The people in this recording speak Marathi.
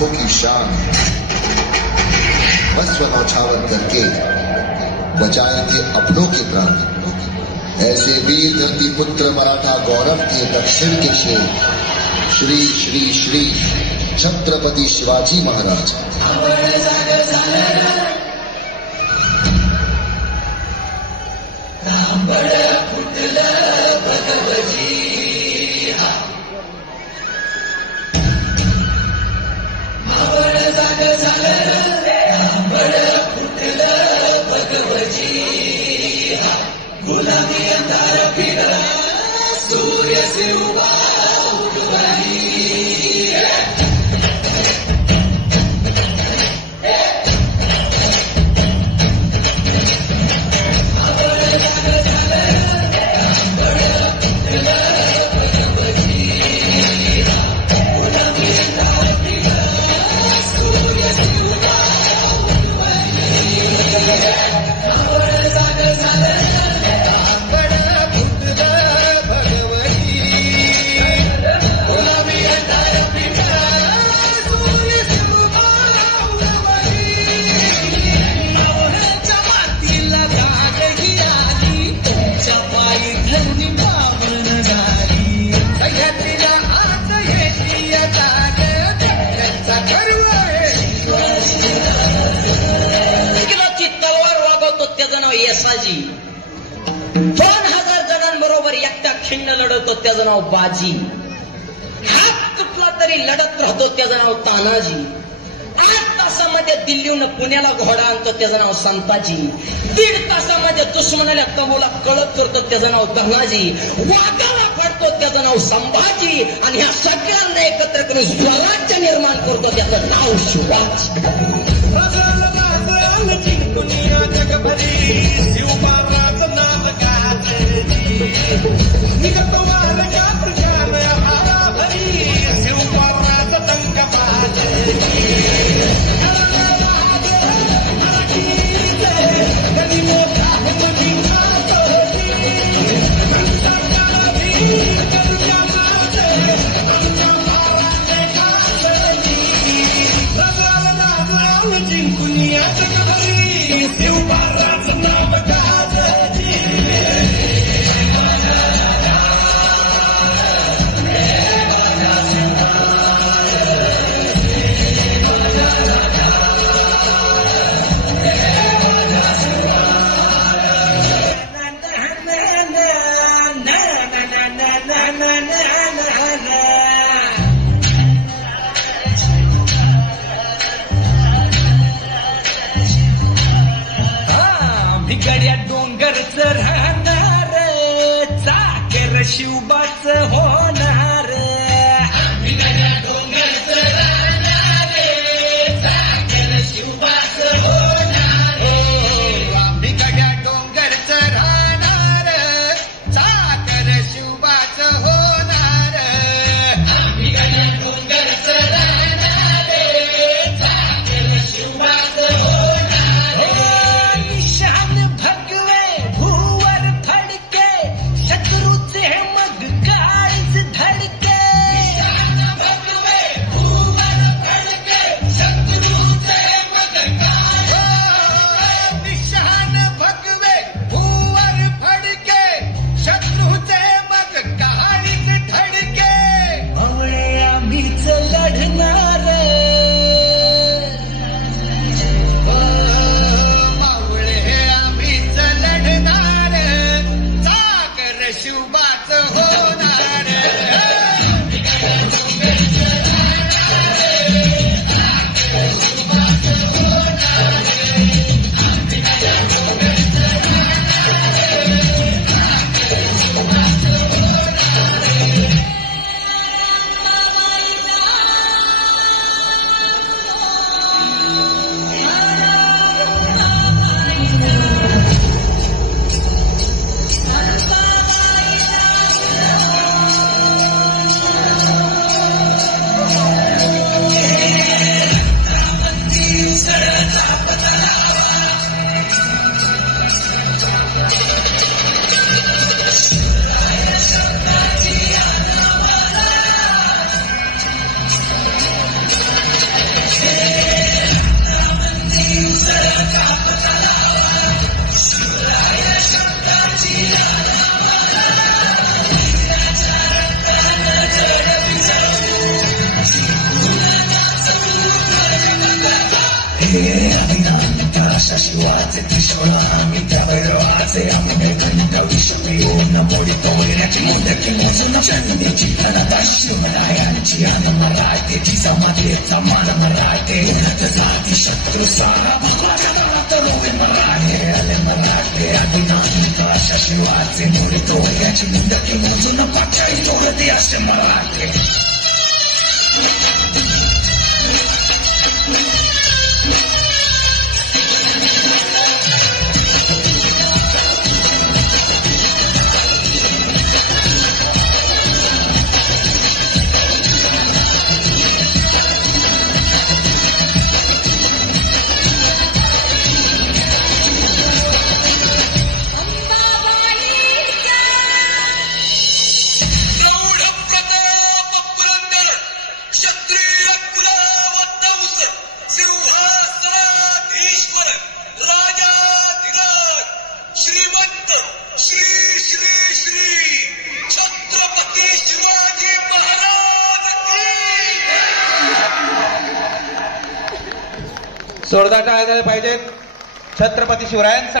आंखों की शान, बस नौछावर करके बचाएंगे अपनों के प्राण। ऐसे वीर धरती पुत्र मराठा गौरव के दक्षिण के शेर श्री श्री श्री छत्रपति शिवाजी महाराज। येसाजी 2000 जणांबरोबर एकटा खिंड लढवतो त्याचं नाव बाजी. हात तुटला तरी लढत राहतो त्याचं नाव तानाजी. 8 तासामध्ये दिल्लीहून पुण्याला घोडा आणतो त्याचं नाव संताजी. 1.5 तासामध्ये दुश्मनाला कबूला कळत करतो त्याचं नाव धनाजी. वाघाला फाडतो त्याचं नाव संभाजी. आणि ह्या सगळ्यांना एकत्र करून स्वराज्य निर्माण करतो त्याचं नाव शिवाजी. शिवबाराचं नाव शिवबाराचं टंक शिवबाराचं नाव अभिनंत अशा शिवाचे त्रिशूळ आम्ही त्या भैरवाचे आम्ही घंट विषमयोन मोडितो वैराची मोदकी मोजून चंदीची धनदाशी मरायांची आन मराठेची समाधीचा मान मराठे गुणत जाती शत्रू सारा भगवाच्या दौलात रोवे मराठे आले मराठे अभिनंत अशा शिवाचे मोडितो वैराची मोदकी मोजून पाठाई तोडते असे मराठे जोरदार टाळ्या झाल्या पाहिजेत छत्रपती शिवरायांसाठी.